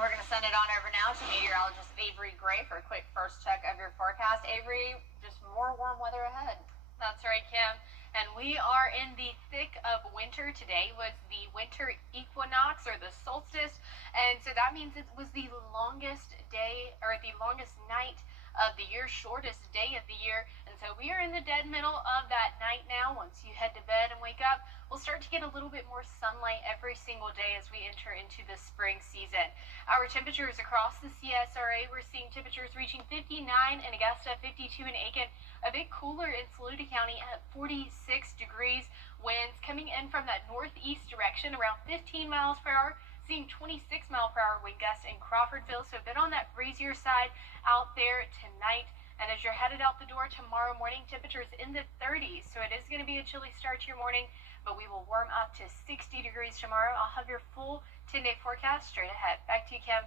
And we're going to send it on over now to meteorologist Avery Gray for a quick first check of your forecast. Avery, just more warm weather ahead. That's right, Kim. And we are in the thick of winter. Today was the winter equinox, or the solstice. And so that means it was the longest day, or the longest night of the year, shortest day of the year. And so we are in the dead middle of that night now. Once you head to bed and wake up, we'll start to get a little bit more sunlight every single day as we enter into the spring season. Our temperatures across the CSRA, we're seeing temperatures reaching 59 in Augusta, 52 in Aiken, a bit cooler in Saluda County at 46 degrees. Winds coming in from that northeast direction around 15 miles per hour. Seeing 26 mile per hour wind gusts in Crawfordville, so a bit on that breezier side out there tonight. And as you're headed out the door tomorrow morning, temperatures in the 30s, so it is going to be a chilly start to your morning, but we will warm up to 60 degrees tomorrow. I'll have your full 10-day forecast straight ahead. Back to you, Kim.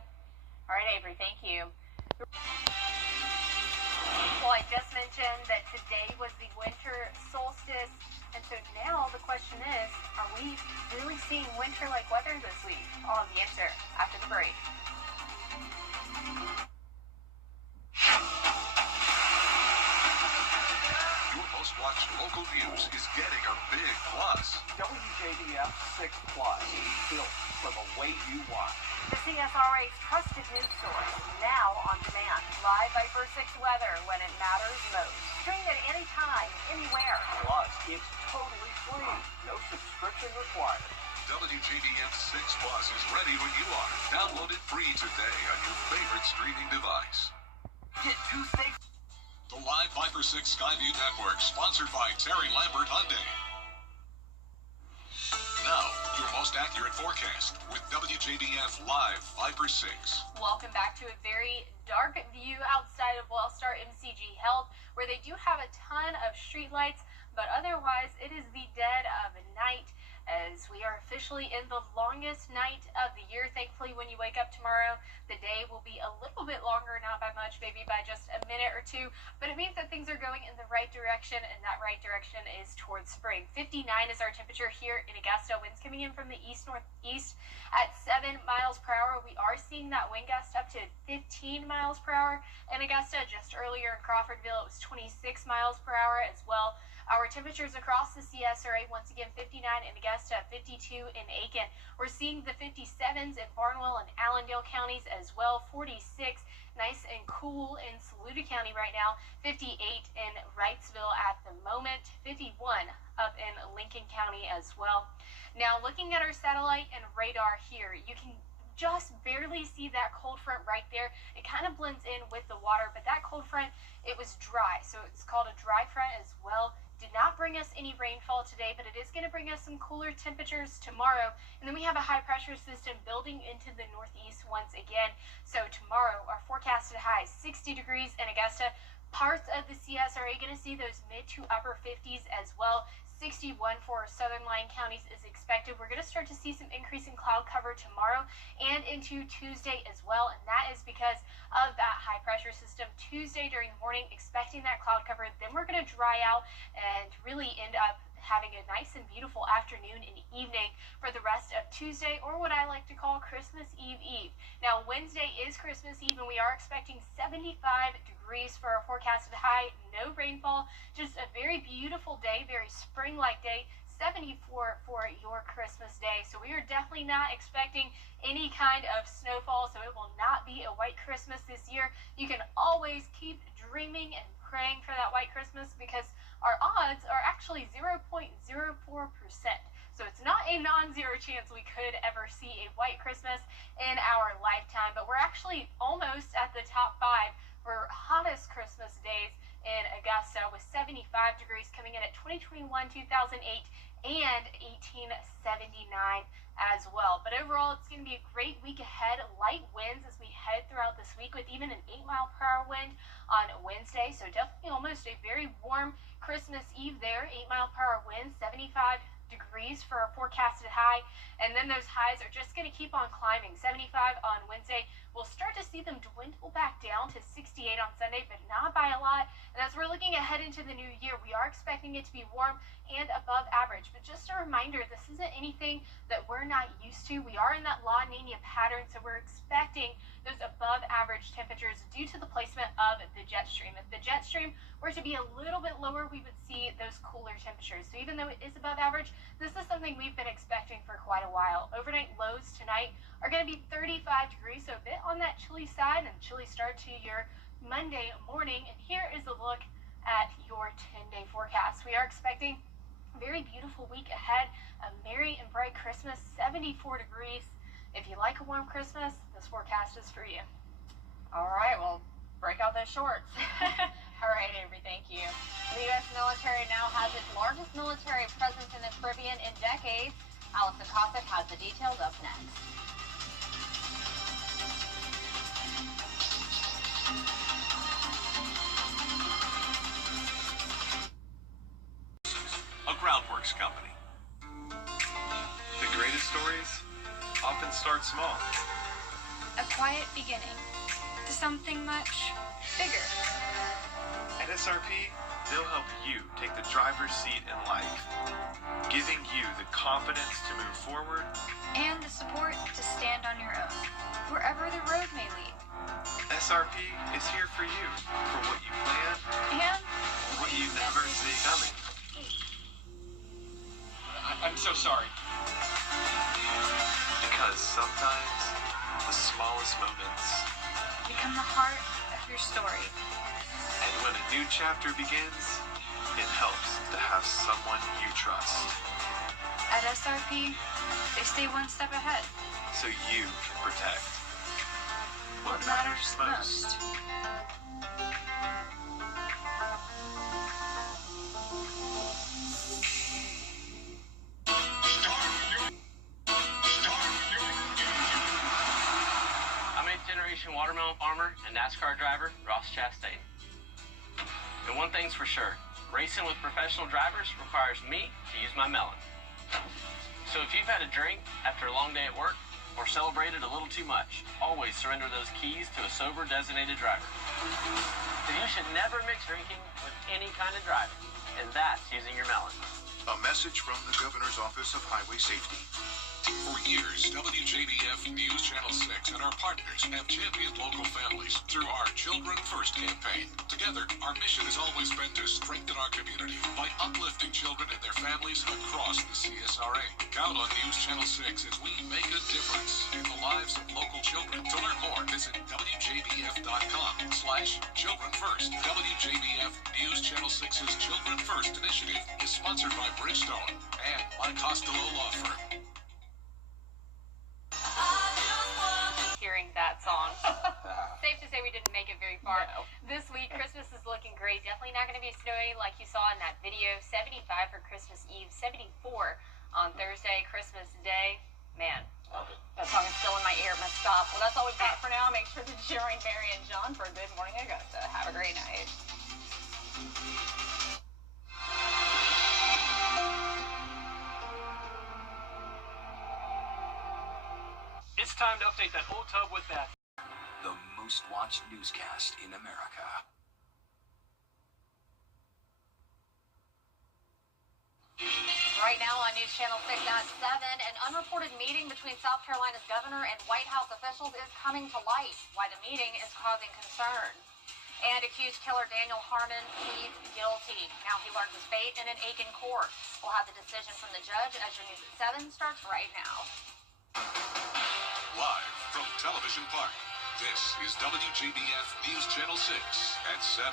All right, Avery, thank you. Well, I just mentioned that today was the winter solstice. And so now the question is, are we really seeing winter-like weather this week? I'll have the answer after the break. Your most watched local news is getting a big plus. WJBF 6 Plus, built for the way you watch. The CSRA's trusted news source, now on demand. Live Viper 6 weather when it matters most. Stream it anytime, anywhere. Plus, it's totally free. No subscription required. WJBF 6 Plus is ready when you are. Download it free today on your favorite streaming device. Get 2 states. The Live Viper 6 Skyview Network, sponsored by Terry Lambert Hyundai. Now, your most accurate forecast with WJBF Live Viper 6. Welcome back to a very dark view outside of Wellstar MCG Health, where they do have a ton of street lights, but otherwise it is the dead of night as we are officially in the longest night of the year. Thankfully, when you wake up tomorrow, the day will be a little bit longer, not by much, maybe by just a minute or two, but it means that things are going in the right direction, and that right direction is towards spring. 59 is our temperature here in Augusta. Winds coming in from the east-northeast at 7 miles per hour. We are seeing that wind gust up to 15 miles per hour in Augusta. Just earlier in Crawfordville, it was 26 miles per hour as well. Our temperatures across the CSRA, once again, 59 in Augusta, 52 in Aiken. We're seeing the 57s in Barnwell and Allendale counties as well, 46, nice and cool in Saluda County right now, 58 in Wrightsville at the moment, 51 up in Lincoln County as well. Now, looking at our satellite and radar here, you can just barely see that cold front right there. It kind of blends in with the water, but that cold front, it was dry, so it's called a dry front as well. Did not bring us any rainfall today, but it is going to bring us some cooler temperatures tomorrow. And then we have a high pressure system building into the northeast once again. So tomorrow, our forecasted high, 60 degrees in Augusta. Parts of the CSRA going to see those mid to upper 50s as well. 61 for southern line counties is expected. We're going to start to see some increase in cloud cover tomorrow and into Tuesday as well, and that is because of that high pressure system. Tuesday during the morning, expecting that cloud cover, then we're going to dry out and really end up having a nice and beautiful afternoon and evening for the rest of Tuesday, or what I like to call Christmas Eve. Now, Wednesday is Christmas Eve, and we are expecting 75 degrees for our forecasted high. No rainfall, just a very beautiful day, very spring-like day. 74 for your Christmas day. So we are definitely not expecting any kind of snowfall, so it will not be a white Christmas this year. You can always keep dreaming and praying for that white Christmas, because our odds are actually 0.04%. So it's not a non-zero chance we could ever see a white Christmas in our lifetime, but we're actually almost at the top 5 for hottest Christmas days in Augusta, with 75 degrees coming in at 2021, 2008, and 1879 as well. But overall, it's going to be a great week ahead. Light winds as we head throughout this week, with even an 8-mile-per-hour wind on Wednesday. So definitely almost a very warm Christmas Eve there. 8-mile-per-hour wind, 75 degrees for our forecasted high, and then those highs are just going to keep on climbing. 75 on Wednesday. We'll start to see them dwindle back down to 68 on Sunday, but not by a lot. And as we're looking ahead into the new year, we are expecting it to be warm and above average. But just a reminder, this isn't anything that we're not used to. We are in that La Nina pattern, so we're expecting expecting those above average temperatures due to the placement of the jet stream. If the jet stream were to be a little bit lower, we would see those cooler temperatures. So even though it is above average, this is something we've been expecting for quite a while. Overnight lows tonight are going to be 35 degrees, so a bit on that chilly side, and chilly start to your Monday morning. And here is a look at your 10-day forecast. We are expecting a very beautiful week ahead, a merry and bright Christmas, 74 degrees. If you like a warm Christmas, this forecast is for you. All right, well, break out those shorts. All right, Avery, thank you. The U.S. military now has its largest military presence in the Caribbean in decades. Allison Cossack has the details up next. A Groundworks company. The greatest stories often start small. A quiet beginning to something much bigger. At SRP, they'll help you take the driver's seat in life, giving you the confidence to move forward And the support to stand on your own, wherever the road may lead. SRP is here for you, for what you plan And what you never see coming. I'm so sorry. Because sometimes the smallest moments, become the heart of your story. and when a new chapter begins, it helps to have someone you trust, At SRP, they stay one step ahead. so you can protect What matters most. I'm 8th-generation watermelon farmer and NASCAR driver Ross Chastain. And one thing's for sure, racing with professional drivers requires me to use my melon. So if you've had a drink after a long day at work or celebrated a little too much, always surrender those keys to a sober designated driver. And you should never mix drinking with any kind of driving, and that's using your melon. A message from the Governor's Office of Highway Safety. For years, WJBF News Channel 6 and our partners have championed local families through our Children First campaign. Together, our mission has always been to strengthen our community by uplifting children and their families across the CSRA. Count on News Channel 6 as we make a difference in the lives of local children. To learn more, visit WJBF.com/Children First. WJBF News Channel 6's Children First initiative is sponsored by Bridgestone and my Costello Law Firm. Hearing that song. Safe to say we didn't make it very far. No. This week, Christmas is looking great. Definitely not going to be snowy like you saw in that video. 75 for Christmas Eve, 74 on Thursday, Christmas Day. Man. That song is still in my ear. Must stop. Well, that's all we've got for now. Make sure to join Mary and John for a Good Morning Augusta. Have a great night. It's time to update that old tub with that. The most watched newscast in America. Right now on News Channel 6 at 7, an unreported meeting between South Carolina's governor and White House officials is coming to light. Why the meeting is causing concern. And accused killer Daniel Harmon pleads guilty. Now he learns his fate in an Aiken court. We'll have the decision from the judge as your News at 7 starts right now. Live from Television Park, this is WJBF News Channel 6 at 7.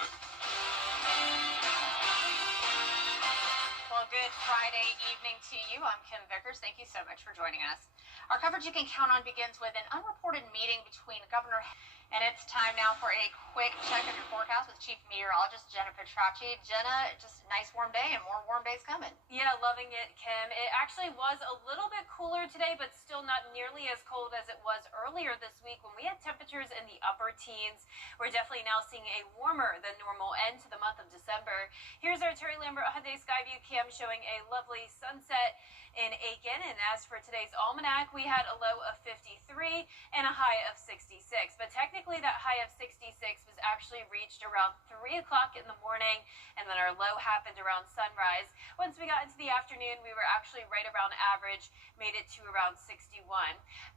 Well, good Friday evening to you. I'm Kim Vickers. Thank you so much for joining us. Our coverage you can count on begins with an unreported meeting between Governor and it's time now for a quick check of your forecast with Chief Meteorologist Jenna Petracci. Jenna, just a nice warm day and more warm days coming. Yeah, loving it, Kim. It actually was a little bit cooler today, but still not nearly as cold as it was earlier this week when we had temperatures in the upper teens. We're definitely now seeing a warmer than normal end to the month of December. Here's our Terry Lambert Hyundai Skyview cam showing a lovely sunset in Aiken. And as for today's almanac, we had a low of 53 and a high of 66. But technically, Technically, that high of 66 was actually reached around 3 o'clock in the morning, and then our low happened around sunrise. Once we got into the afternoon, we were actually right around average, made it to around 61.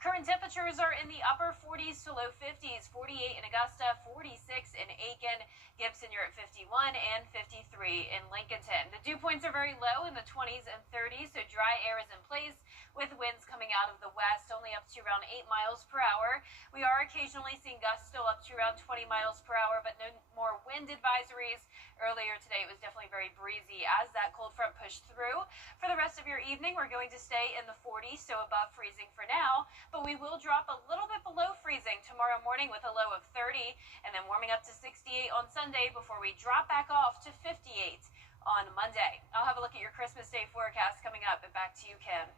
Current temperatures are in the upper 40s to low 50s, 48 in Augusta, 46 in Aiken, Gibson, you're at 51, and 53 in Lincolnton. The dew points are very low in the 20s and 30s, so dry air is in place with winds coming out of the west, only up to around 8 miles per hour. We are occasionally seeing gusts still up to around 20 miles per hour, but no more wind advisories. Earlier today, it was definitely very breezy as that cold front pushed through. For the rest of your evening, we're going to stay in the 40s, so above freezing for now, but we will drop a little bit below freezing tomorrow morning with a low of 30, and then warming up to 68 on Sunday before we drop back off to 58 on Monday. I'll have a look at your Christmas Day forecast coming up, and back to you, Kim.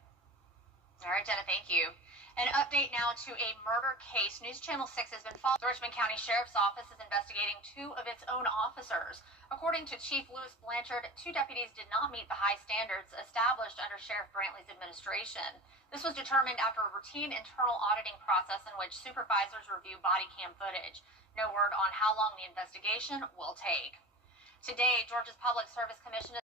All right, Jenna, thank you. An update now to a murder case. News Channel 6 has been following. The Richmond County Sheriff's Office is investigating 2 of its own officers. According to Chief Louis Blanchard, 2 deputies did not meet the high standards established under Sheriff Brantley's administration. This was determined after a routine internal auditing process in which supervisors review body cam footage. No word on how long the investigation will take. Today, Georgia's Public Service Commission